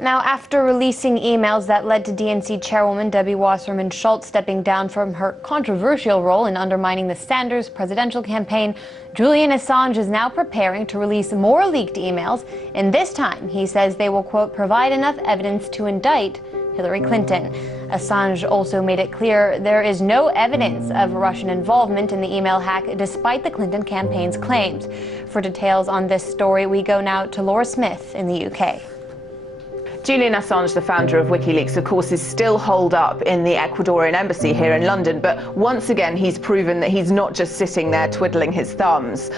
Now, after releasing emails that led to DNC chairwoman Debbie Wasserman Schultz stepping down from her controversial role in undermining the Sanders presidential campaign, Julian Assange is now preparing to release more leaked emails, and this time he says they will, quote, provide enough evidence to indict Hillary Clinton. Assange also made it clear there is no evidence of Russian involvement in the email hack, despite the Clinton campaign's claims. For details on this story, we go now to Laura Smith in the UK. Julian Assange, the founder of WikiLeaks, of course, is still holed up in the Ecuadorian embassy here in London, but once again he's proven that he's not just sitting there twiddling his thumbs.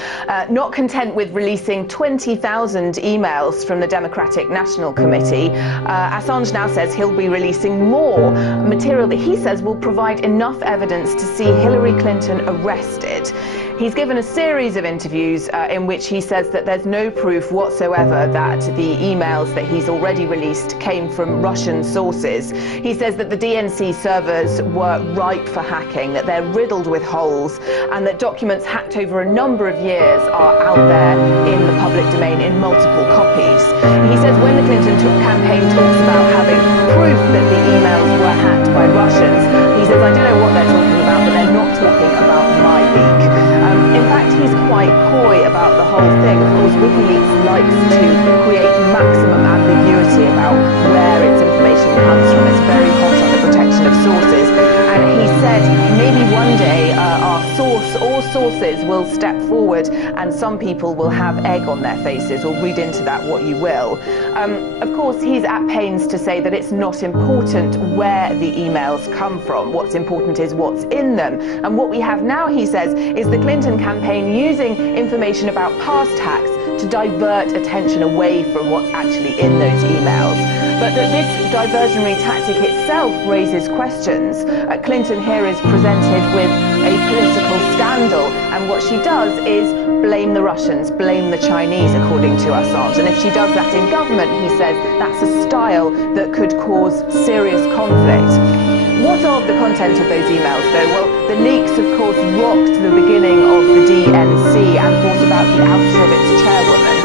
Not content with releasing 20,000 emails from the Democratic National Committee, Assange now says he'll be releasing more material that he says will provide enough evidence to see Hillary Clinton arrested. He's given a series of interviews in which he says that there's no proof whatsoever that the emails that he's already released came from Russian sources. He says that the DNC servers were ripe for hacking, that they're riddled with holes, and that documents hacked over a number of years are out there in the public domain in multiple copies. He says when the Clinton campaign talks about having proof that the emails were hacked by Russians, he says, I don't know what they're talking about, but they're not talking about my leak. In fact, he's quite coy about the whole thing. Of course, WikiLeaks likes to create maximum ambiguity about where its information comes from. It's very hot on the protection of sources. And he said maybe one day our source or sources will step forward and some people will have egg on their faces, or read into that what you will. Of course, he's at pains to say that it's not important where the emails come from. What's important is what's in them. And what we have now, he says, is the Clinton campaign using information about past hacks to divert attention away from what's actually in those emails. But that this diversionary tactic itself raises questions. Clinton here is presented with a political scandal, and what she does is blame the Russians, blame the Chinese, according to Assange. And if she does that in government, he says that's a style that could cause serious conflict. What of the content of those emails, though? Well, the leaks, of course, rocked the beginning of the DNC and brought about the ouster of its chairwoman.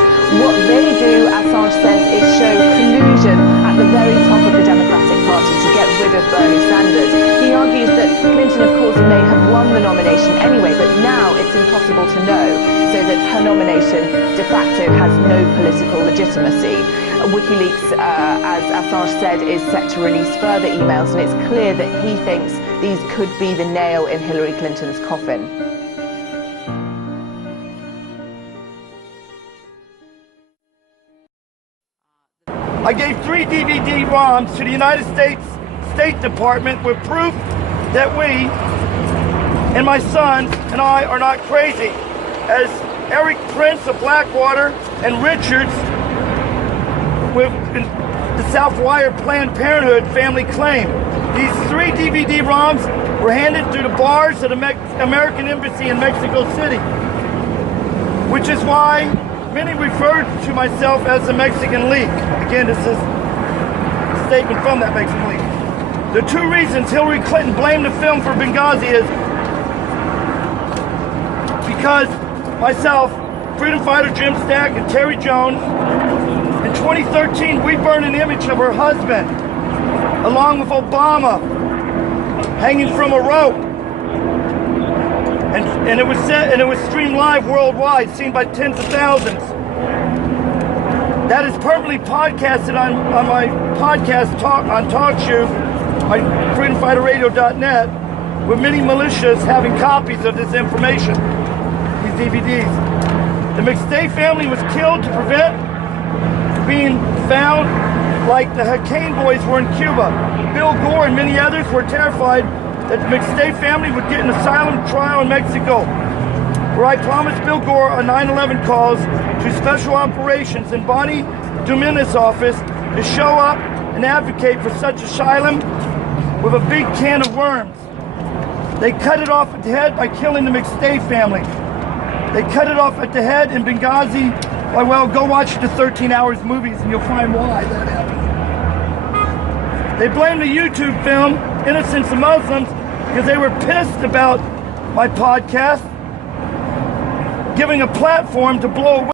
What they do, Assange says, is show collusion at the very top of the Democratic Party to get rid of Bernie Sanders. He argues that Clinton, of course, may have won the nomination anyway, but now it's impossible to know, so that her nomination de facto has no political legitimacy. WikiLeaks, as Assange said, is set to release further emails, and it's clear that he thinks these could be the nail in Hillary Clinton's coffin. I gave 3 DVD-ROMs to the United States State Department with proof that we and my sons and I are not crazy, as Eric Prince of Blackwater and Richards with the Southwire Planned Parenthood family claim. These 3 DVD-ROMs were handed to the bars of the American Embassy in Mexico City, which is why many refer to myself as the Mexican leak. Again, this is a statement from that Mexican leak. The 2 reasons Hillary Clinton blamed the film for Benghazi is because myself, freedom fighter Jim Stack, and Terry Jones, in 2013, we burned an image of her husband, along with Obama, hanging from a rope. And it was streamed live worldwide, seen by tens of thousands. That is permanently podcasted on my podcast on TalkShoe, my freedomfighterradio.net, with many militias having copies of this information, these DVDs. The McStay family was killed to prevent being found like the Hakeem boys were in Cuba. Bill Gore and many others were terrified that the McStay family would get an asylum trial in Mexico, where I promised Bill Gore on 9/11 calls to Special Operations in Bonnie Dominguez's office to show up and advocate for such asylum with a big can of worms. They cut it off at the head by killing the McStay family. They cut it off at the head in Benghazi. Well, go watch the 13 Hours movies and you'll find why that happened. They blame the YouTube film, Innocence of Muslims, because they were pissed about my podcast giving a platform to blow away